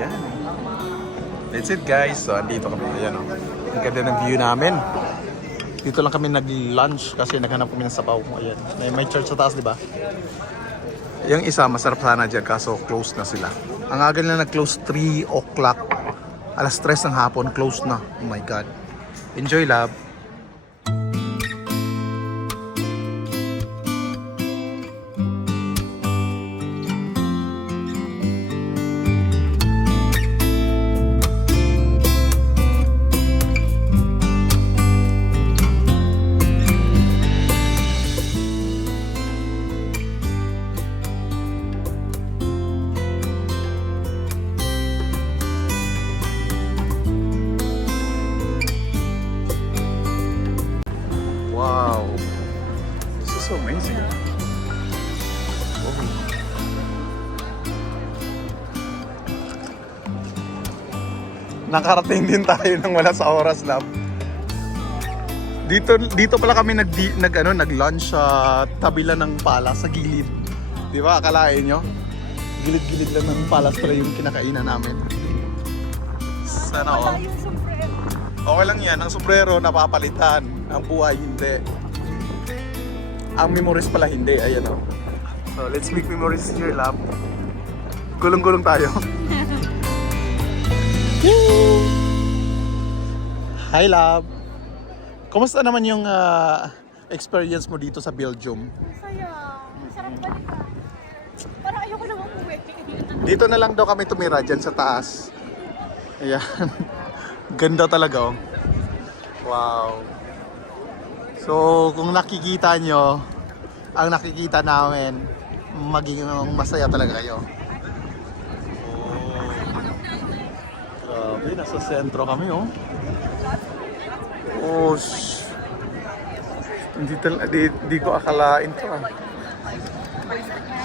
Ayan. That's it guys. So, andito kami. Ayan o. Ang ganda ng view namin. Dito lang kami nag-lunch kasi naghanap kami ng sabaw. Ayan. May church sa taas, di ba? Yung isa, masarap sana dyan kaso close na sila. Ang aga nila nag-close 3 o'clock. Alas 3 ng hapon, close na. Oh my God. Enjoy, love. Wow. This is so amazing. Oh. Nakarating din tayo nang wala sa oras, love. Dito pala kami nag-lunch sa tabi lang ng palas sa gilid. 'Di ba? Akalain nyo? Gilid-gilid lang ng palas pala yung kinakainan namin. Sana all. Okay lang 'yan, ang sombrero napapalitan, ang buhay hindi. Ang memories pala hindi, ayan o. So let's make memories here, love. Gulong-gulong tayo. Hi, love. Kumusta naman yung experience mo dito sa Belgium? Masaya. Masarap balikan. Parang ayoko nang umuwi. Dito na lang daw kami tumira dyan sa taas. Ayan. Ganda talaga oh. Wow. So kung nakikita nyo, ang nakikita namin, magiging masaya talaga kayo. Oh. Grabe, nasa sentro kami oh. Oh, di ko akalain to ah.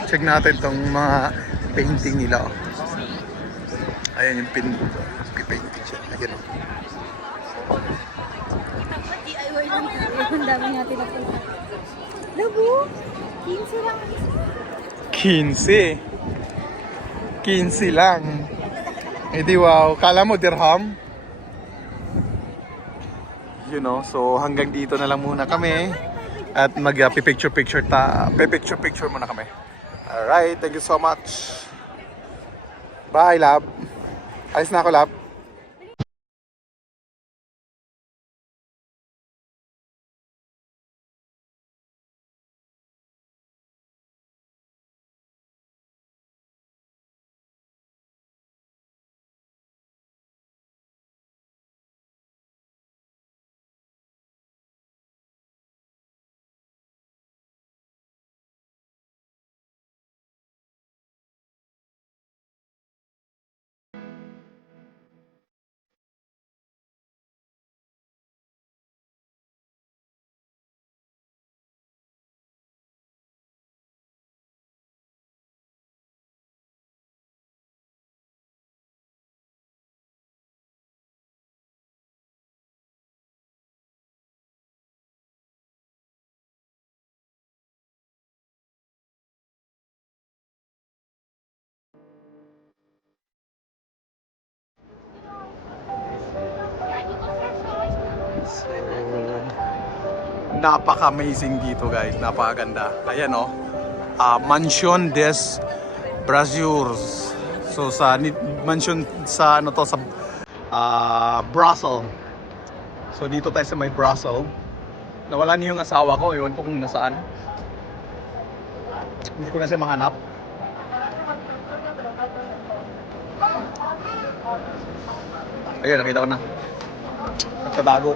Check natin tong mga painting nila oh. Ayan yung painting siya. Ayan oh. DIY lang. Ang dami natin na po. Labo, 15 lang. 15. 15 lang. Eh di wow, kala mo dirham? You know, so hanggang dito na lang muna kami at mag-picture-picture muna kami. Alright, thank you so much. Bye, love. Alis na ako, love. So, napaka-amazing dito guys, napakaganda. Ayan oh, Mansion des Brazzers. So sa mansion sa ano to sa Brussels. So dito tayo sa may Brussels. Nawala niyo yung asawa ko, ewan ko kung nasaan. Hindi ko na siya mahanap. Ayun, nakita ko na. Nagtatago.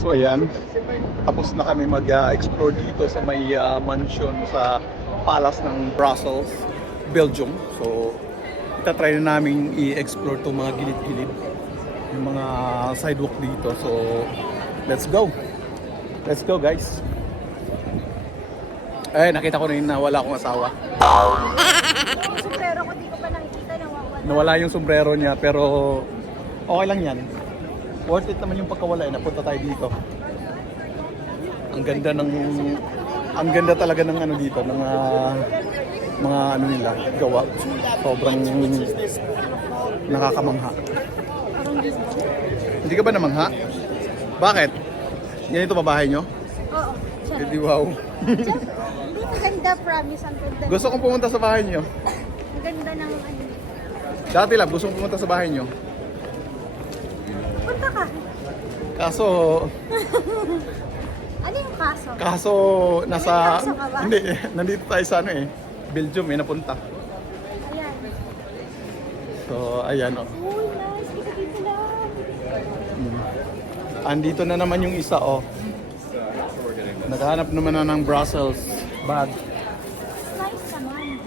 So ayan, tapos na kami mag-explore dito sa may mansion sa Palace ng Brussels, Belgium. So itatry na namin i-explore itong mga gilid-gilid, yung mga sidewalk dito. So let's go! Let's go guys! Eh, nakita ko rin na wala akong asawa. Yung sombrero ko, di ko pa nakikita, nawawala. Nawala yung sombrero niya, pero okay lang yan. Worth it naman yung pagkawala eh. Napunta tayo dito. Ang ganda talaga ng ano dito, ng mga ano nila, gawa. Sobrang nakakamangha. Hindi ka ba namangha? Bakit? Ganito ba bahay nyo? Oo. Hindi, wow. Hindi, maganda, promise. Ang ganda. Gusto kong pumunta sa bahay nyo. Ang ganda ng ano. Dati lang, gusto kong pumunta sa bahay nyo. Punta ka. Kaso, Ano yung kaso? nasa... May kaso ka ba? Hindi, nandito tayo sa ano eh. Belgium eh, napunta. Ayan. So, ayan o. Uy, nice. Kita dito lang. Andito na naman yung isa oh. Naghahanap naman na ng Brussels bag. Nice naman.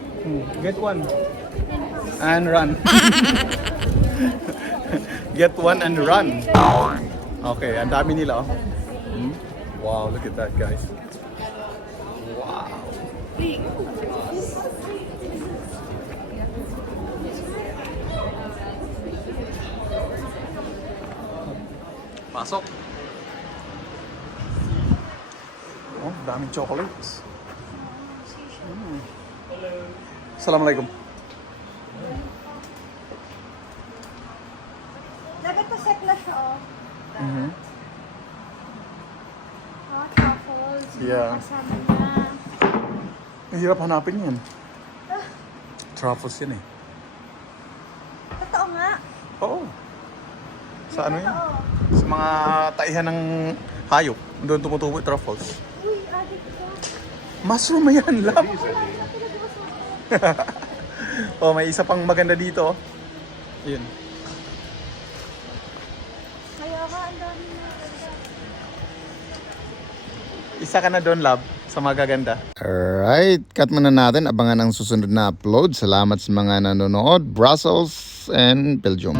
Get one and run. Get one and run. Okay, ang dami nila oh. Wow, look at that guys. Wow. Pasok. Oh, daming chocolates. Assalamualaikum. Dagat pa set na siya, oh. Mhm. Oh, truffles. Yeah. Kasama niya. Ang hirap hanapin yan. Truffles yan eh. Totoo nga. Oo. Sa ano yan? Totoo. Sa mga taihan ng hayop. Doon tumutubo yung truffles. Uy, adik ka. Mushroom yan, love. Oh, may isa pang maganda dito. Yun. Kaya ka, ang dami na. Isa ka na doon, love, sa magaganda. Alright, cut muna natin. Abangan ang susunod na upload. Salamat sa mga nanonood. Brussels and Belgium.